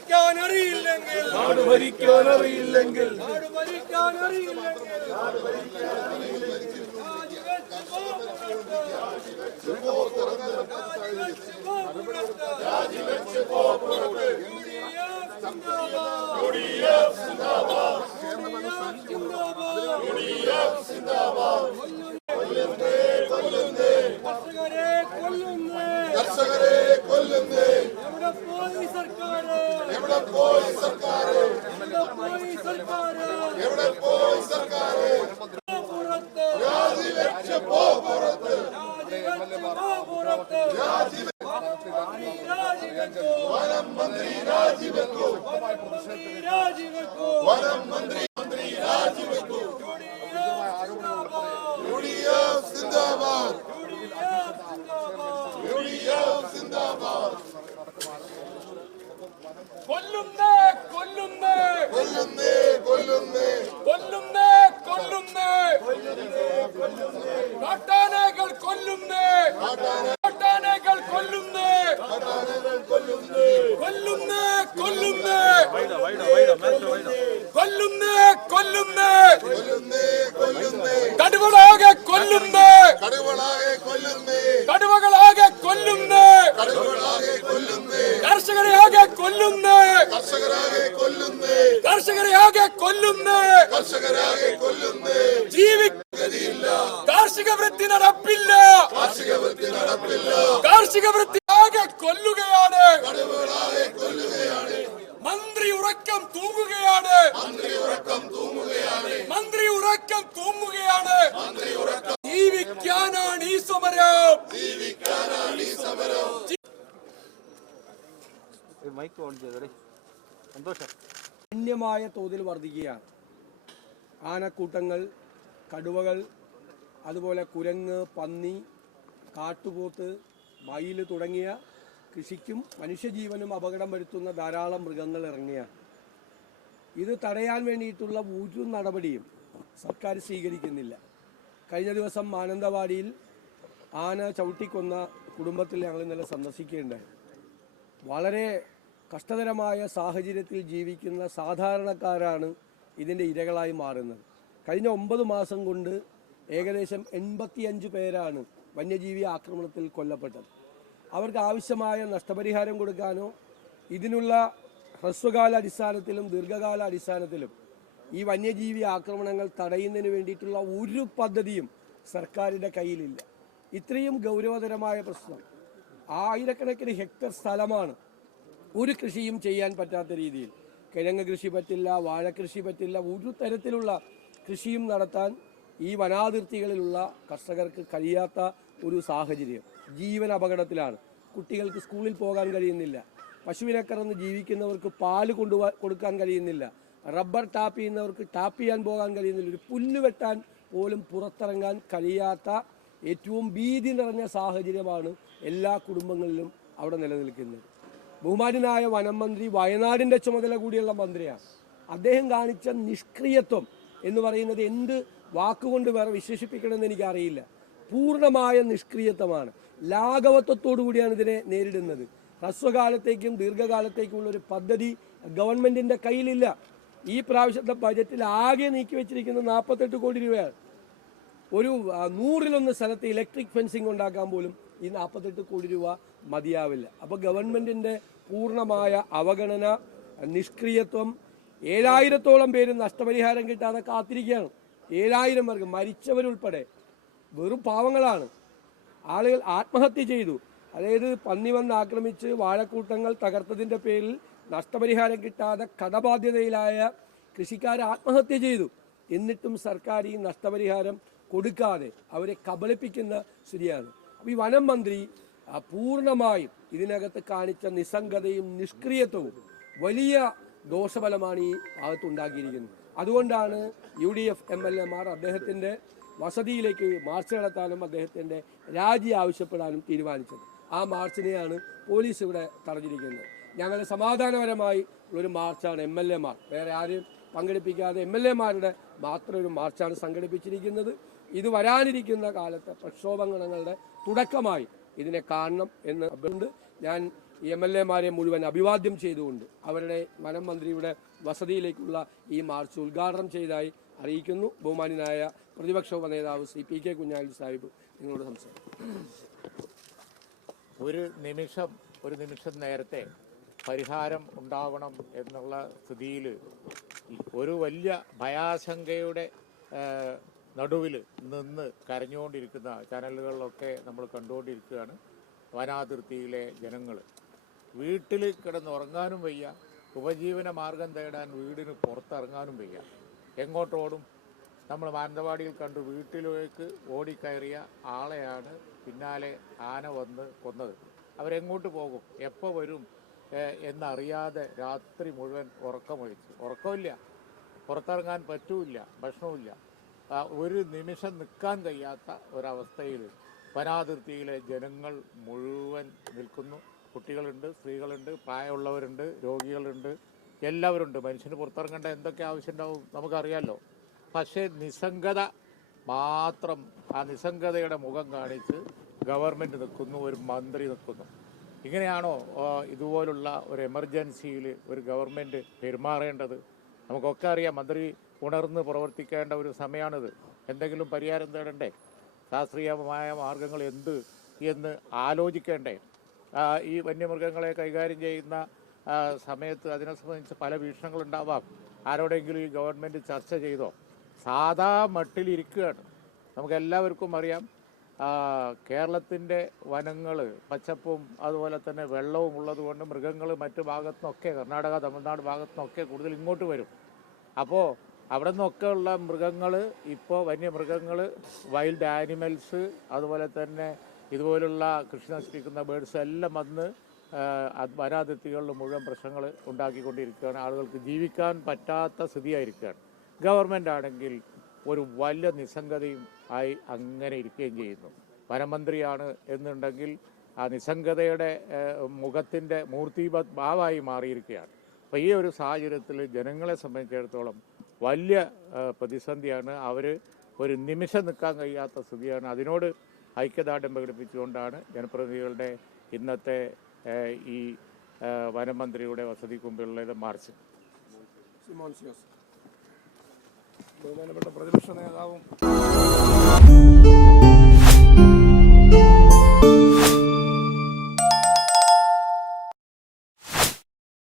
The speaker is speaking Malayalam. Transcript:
ഭരിക്കാൻ അറിയില്ലെങ്കിൽ നാട് ഭരിക്കാൻ അറിയില്ലെങ്കിൽ നാട് ഭരിക്കാൻ അറിയില്ലെങ്കിൽ രാജിവെച്ച് പോ പുറത്ത് രാജിവെച്ച് പോ പുറത്ത് യു ഡി എഫ് സിന്ദാബാദ് യു ഡി എഫ് സിന്ദാബാദ് എഫ് സിന്ദാബാദ് കർഷകരെ കൊല്ലുന്നേ കർഷകരെ കൊല്ലുന്നേ. എവിടെ പോയി സർക്കാർ? എവിടെ പോയി സർക്കാർ? എവിടെ പോയി സർക്കാർ എവിടെ പോയി സർക്കാർ പുറത്ത് രാജിവെച്ച് പോ പുറത്ത് രാജിവെച്ച് പോ പുറത്ത് വനം മന്ത്രി രാജിവെക്കൂ വനം മന്ത്രി രാജിവെക്കൂ വനം മന്ത്രി രാജിവെക്കൂ വനം മന്ത്രി മന്ത്രി രാജിവെക്കൂ യു ഡി എഫ് സിന്ദാബാദ് യു ഡി എഫ് സിന്ദാബാദ് കൊല്ലുന്നേ കൊല്ലുന്നേ കൊല്ലുന്നേ കൊല്ലുന്നേ കൊല്ലുന്നേ കൊല്ലുന്നേ കാട്ടാനകൾ കൊല്ലുന്നേ കാട്ടാനകൾ കൊല്ലുന്നേ കാട്ടാനകൾ കൊല്ലുന്നേ കൊല്ലുന്നേ കൊല്ലുന്നേ കൊല്ലുന്നേ കൊല്ലുന്നേ കൊല്ലുന്നേ കൊല്ലുന്നേ കടുവകളാകെ കൊല്ലുന്നേ. കടുവളാകെ കൊല്ലുന്നേ. കടുവകളാകെ കൊല്ലുന്നേ. കടുവളാകെ കൊല്ലുന്നേ. കർഷകരെ ആകെ കൊല്ലുന്നേ. കർഷകരാകെ കൊല്ലുന്നേ. കർഷകരെ ആകെ കൊല്ലുന്നേ. കർഷകരാകെ കൊല്ലുന്നേ. ജീവി കാർഷിക വൃത്തി നടപ്പില്ല. കാർഷിക വൃത്തി നടപ്പില്ല. കാർഷിക വൃത്തി മൈക്ക് ഓൺ ചെയ്തേ സന്തോഷം. ഗണ്യമായ തോതിൽ വർദ്ധിക്കുകയാണ്. ആനക്കൂട്ടങ്ങൾ കടുവകൾ അതുപോലെ കുരങ്ങ് പന്നി കാട്ടുപോത്ത് മയിൽ തുടങ്ങിയ കൃഷിക്കും മനുഷ്യജീവനും അപകടം വരുത്തുന്ന ധാരാളം മൃഗങ്ങൾ ഇറങ്ങിയാണ് ഇത് തടയാൻ വേണ്ടിയിട്ടുള്ള ഒരു നടപടിയും സർക്കാർ സ്വീകരിക്കുന്നില്ല. കഴിഞ്ഞ ദിവസം മാനന്തവാടിയിൽ ആന ചവിട്ടിക്കൊന്ന കുടുംബത്തിൽ ഞങ്ങൾ ഇന്നലെ സന്ദർശിക്കുകയുണ്ടായി. വളരെ കഷ്ടതരമായ സാഹചര്യത്തിൽ ജീവിക്കുന്ന സാധാരണക്കാരാണ് ഇതിന്റെ ഇരകളായി മാറുന്നത്. കഴിഞ്ഞ ഒമ്പത് മാസം കൊണ്ട് ഏകദേശം എൺപത്തിയഞ്ച് പേരാണ് വന്യജീവി ആക്രമണത്തിൽ കൊല്ലപ്പെട്ടത്. അവർക്ക് ആവശ്യമായ നഷ്ടപരിഹാരം കൊടുക്കാനോ ഇതിനുള്ള ഹ്രസ്വകാല അടിസ്ഥാനത്തിലും ദീർഘകാല അടിസ്ഥാനത്തിലും ഈ വന്യജീവി ആക്രമണങ്ങൾ തടയുന്നതിന് വേണ്ടിയിട്ടുള്ള ഒരു പദ്ധതിയും സർക്കാരിന്റെ കയ്യിലില്ല. ഇത്രയും ഗൗരവതരമായ പ്രശ്നം ആയിരക്കണക്കിന് ഹെക്ടർ സ്ഥലമാണ് ഒരു കൃഷിയും ചെയ്യാൻ പറ്റാത്ത രീതിയിൽ. കിഴങ്ങ് കൃഷി പറ്റില്ല വാഴ കൃഷി പറ്റില്ല ഒരു തരത്തിലുള്ള കൃഷിയും നടത്താൻ ഈ വനാതിർത്തികളിലുള്ള കർഷകർക്ക് കഴിയാത്ത ഒരു സാഹചര്യം. ജീവൻ അപകടത്തിലാണ്. കുട്ടികൾക്ക് സ്കൂളിൽ പോകാൻ കഴിയുന്നില്ല. പശുവിനെ കറന്ന് ജീവിക്കുന്നവർക്ക് പാൽ കൊണ്ടുപോകാൻ കൊടുക്കാൻ കഴിയുന്നില്ല. റബ്ബർ ടാപ്പ് ചെയ്യുന്നവർക്ക് ടാപ്പ് ചെയ്യാൻ പോകാൻ കഴിയുന്നില്ല. ഒരു പുല്ല് വെട്ടാൻ പോലും പുറത്തിറങ്ങാൻ കഴിയാത്ത ഏറ്റവും ഭീതി നിറഞ്ഞ സാഹചര്യമാണ് എല്ലാ കുടുംബങ്ങളിലും അവിടെ നിലനിൽക്കുന്നത്. ബഹുമാനായ വനം മന്ത്രി വയനാടിന്റെ ചുമതല കൂടിയുള്ള മന്ത്രിയാണ്. അദ്ദേഹം കാണിച്ച നിഷ്ക്രിയത്വം എന്ന് പറയുന്നത് എന്ത് വാക്കുകൊണ്ട് വേറെ വിശേഷിപ്പിക്കണമെന്ന് എനിക്കറിയില്ല. പൂർണമായ നിഷ്ക്രിയത്വമാണ്. ലാഘവത്വത്തോടു കൂടിയാണ് ഇതിനെ നേരിടുന്നത്. ഹ്രസ്വകാലത്തേക്കും ദീർഘകാലത്തേക്കുമുള്ള ഒരു പദ്ധതി ഗവൺമെന്റിന്റെ കയ്യിലില്ല. ഈ പ്രാവശ്യത്തെ ബജറ്റിൽ ആകെ നീക്കി വെച്ചിരിക്കുന്നത് നാൽപ്പത്തെട്ട് കോടി രൂപയാണ്. ഒരു നൂറിലൊന്ന് സ്ഥലത്ത് ഇലക്ട്രിക് ഫെൻസിങ് ഉണ്ടാക്കാൻ പോലും ഈ നാൽപ്പത്തെട്ട് കോടി രൂപ മതിയാവില്ല. അപ്പോൾ ഗവൺമെന്റിന്റെ പൂർണമായ അവഗണന നിഷ്ക്രിയത്വം ഏഴായിരത്തോളം പേര് നഷ്ടപരിഹാരം കിട്ടാതെ കാത്തിരിക്കുകയാണ്. ഏഴായിരം പേർക്ക് മരിച്ചവരുൾപ്പെടെ വെറും പാവങ്ങളാണ്. ആളുകൾ ആത്മഹത്യ ചെയ്തു. അതായത് പന്നി വന്ന് ആക്രമിച്ച് വാഴക്കൂട്ടങ്ങൾ തകർത്തതിന്റെ പേരിൽ നഷ്ടപരിഹാരം കിട്ടാതെ കടബാധ്യതയിലായ കൃഷിക്കാർ ആത്മഹത്യ ചെയ്തു. എന്നിട്ടും സർക്കാർ ഈ നഷ്ടപരിഹാരം കൊടുക്കാതെ അവരെ കബളിപ്പിക്കുന്ന സ്ഥിതിയാണ്. അപ്പോൾ ഈ വനം മന്ത്രി പൂർണമായും ഇതിനകത്ത് കാണിച്ച നിസ്സംഗതയും നിഷ്ക്രിയത്വവും വലിയ ദോഷഫലമാണ് ഈ ഭാഗത്തുണ്ടാക്കിയിരിക്കുന്നത്. അതുകൊണ്ടാണ് U D F M L എമാർ അദ്ദേഹത്തിന്റെ വസതിയിലേക്ക് മാർച്ച് നടത്താനും അദ്ദേഹത്തിന്റെ രാജി ആവശ്യപ്പെടാനും തീരുമാനിച്ചത്. ആ മാർച്ചിനെയാണ് പോലീസ് ഇവിടെ തടഞ്ഞിരിക്കുന്നത്. ഞങ്ങൾ സമാധാനപരമായി ഒരു മാർച്ചാണ് എം എൽ എമാർ വേറെ ആരും പങ്കെടുപ്പിക്കാതെ എം എൽ എമാരുടെ മാത്രം ഒരു മാർച്ചാണ് സംഘടിപ്പിച്ചിരിക്കുന്നത്. ഇത് വരാനിരിക്കുന്ന കാലത്തെ പ്രക്ഷോഭങ്ങളുടെ തുടക്കമായി ഇതിനെ കാണണം എന്ന് ഉണ്ട് ഞാൻ എം എൽ എമാരെ മുഴുവൻ അഭിവാദ്യം ചെയ്തുകൊണ്ട് അവരുടെ വനം മന്ത്രിയുടെ വസതിയിലേക്കുള്ള ഈ മാർച്ച് ഉദ്ഘാടനം ചെയ്തതായി അറിയിക്കുന്നു. ബഹുമാനായ പ്രതിപക്ഷ ഉപനേതാവ് C P K Kunhali Sahib നിങ്ങളോട് സംസാരിക്കും. ഒരു നിമിഷം ഒരു നിമിഷം നേരത്തെ പരിഹാരം ഉണ്ടാവണം എന്നുള്ള സ്ഥിതിയിൽ ഒരു വലിയ ഭയാശങ്കയുടെ നടുവിൽ നിന്ന് കരഞ്ഞുകൊണ്ടിരിക്കുന്ന ചാനലുകളിലൊക്കെ നമ്മൾ കണ്ടുകൊണ്ടിരിക്കുകയാണ്. വനാതിർത്തിയിലെ ജനങ്ങൾ വീട്ടിൽ കിടന്നുറങ്ങാനും വയ്യ. ഉപജീവന മാർഗം തേടാൻ വീടിന് പുറത്തിറങ്ങാനും വയ്യ. എങ്ങോട്ടോടും നമ്മൾ മാനന്തവാടിയിൽ കണ്ടു വീട്ടിലേക്ക് ഓടിക്കയറിയ ആളെയാണ് പിന്നാലെ ആന വന്ന് കൊന്നത്. അവരെങ്ങോട്ട് പോകും? എപ്പോൾ വരും? എന്നറിയാതെ രാത്രി മുഴുവൻ ഉറക്കമൊഴിച്ചു. ഉറക്കമില്ല. പുറത്തിറങ്ങാൻ പറ്റൂല ഭക്ഷണമില്ല ഒരു നിമിഷം നിൽക്കാൻ കഴിയാത്ത ഒരവസ്ഥയിൽ വനാതിർത്തിയിലെ ജനങ്ങൾ മുഴുവൻ നിൽക്കുന്നു. കുട്ടികളുണ്ട് സ്ത്രീകളുണ്ട് പ്രായമുള്ളവരുണ്ട് രോഗികളുണ്ട് എല്ലാവരുണ്ട്. മനുഷ്യന് പുറത്തിറങ്ങേണ്ട എന്തൊക്കെ ആവശ്യമുണ്ടാവും നമുക്കറിയാമല്ലോ പക്ഷേ നിസ്സംഗത മാത്രം ആ നിസ്സംഗതയുടെ മുഖം കാണിച്ച് ഗവൺമെന്റ് നിൽക്കുന്നു ഒരു മന്ത്രി നിൽക്കുന്നു. ഇങ്ങനെയാണോ ഇതുപോലുള്ള ഒരു എമർജൻസിയിൽ ഒരു ഗവൺമെന്റ് പെരുമാറേണ്ടത്? നമുക്കൊക്കെ അറിയാം മന്ത്രി ഉണർന്ന് പ്രവർത്തിക്കേണ്ട ഒരു സമയമാണിത് എന്തെങ്കിലും പരിഹാരം തേടണ്ടേ? ശാസ്ത്രീയമായ മാർഗങ്ങൾ എന്ത് എന്ന് ആലോചിക്കേണ്ടേ? ഈ വന്യമൃഗങ്ങളെ കൈകാര്യം ചെയ്യുന്ന സമയത്ത് അതിനെ സംബന്ധിച്ച് പല വീക്ഷണങ്ങളുണ്ടാവാം. ആരോടെങ്കിലും ഈ ഗവൺമെന്റ് ചർച്ച ചെയ്തോ? സാധാ മട്ടിലിരിക്കുകയാണ് നമുക്ക് എല്ലാവർക്കും അറിയാം കേരളത്തിന്റെ വനങ്ങൾ പച്ചപ്പും അതുപോലെ തന്നെ വെള്ളവും ഉള്ളതുകൊണ്ട് മൃഗങ്ങൾ മറ്റു ഭാഗത്തുനിന്നൊക്കെ കർണാടക തമിഴ്നാട് ഭാഗത്തുനിന്നൊക്കെ കൂടുതൽ ഇങ്ങോട്ട് വരും. അപ്പോൾ അവിടെ നിന്നൊക്കെ ഉള്ള മൃഗങ്ങൾ ഇപ്പോൾ വന്യമൃഗങ്ങൾ വൈൽഡ് ആനിമൽസ് അതുപോലെ തന്നെ ഇതുപോലുള്ള കൃഷി നശിപ്പിക്കുന്ന ബേഡ്സ് എല്ലാം വന്ന് വനാതിർത്തികളിൽ മുഴുവൻ പ്രശ്നങ്ങൾ ഉണ്ടാക്കിക്കൊണ്ടിരിക്കുകയാണ്. ആളുകൾക്ക് ജീവിക്കാൻ പറ്റാത്ത സ്ഥിതിയായിരിക്കുകയാണ്. ഗവൺമെന്റ് ആണെങ്കിൽ ഒരു വലിയ നിസ്സംഗതയും ആയി അങ്ങനെ ഇരിക്കുകയും ചെയ്യുന്നു. വനമന്ത്രിയാണ് എന്നുണ്ടെങ്കിൽ ആ നിസ്സംഗതയുടെ മുഖത്തിന്റെ മൂർത്തി ഭാവായി മാറിയിരിക്കുകയാണ്. അപ്പോൾ ഈ ഒരു സാഹചര്യത്തിൽ ജനങ്ങളെ സംബന്ധിച്ചിടത്തോളം വലിയ പ്രതിസന്ധിയാണ്. അവർ ഒരു നിമിഷം നിൽക്കാൻ കഴിയാത്ത സ്ഥിതിയാണ്. അതിനോട് ഐക്യദാർഢ്യം പ്രകടിപ്പിച്ചുകൊണ്ടാണ് ജനപ്രതിനിധികളുടെ ഇന്നത്തെ ഈ വനമന്ത്രിയുടെ വസതിക്ക് മുമ്പിലുള്ള മാർച്ച്. ബഹുമാനപ്പെട്ട പ്രതിപക്ഷ നേതാവും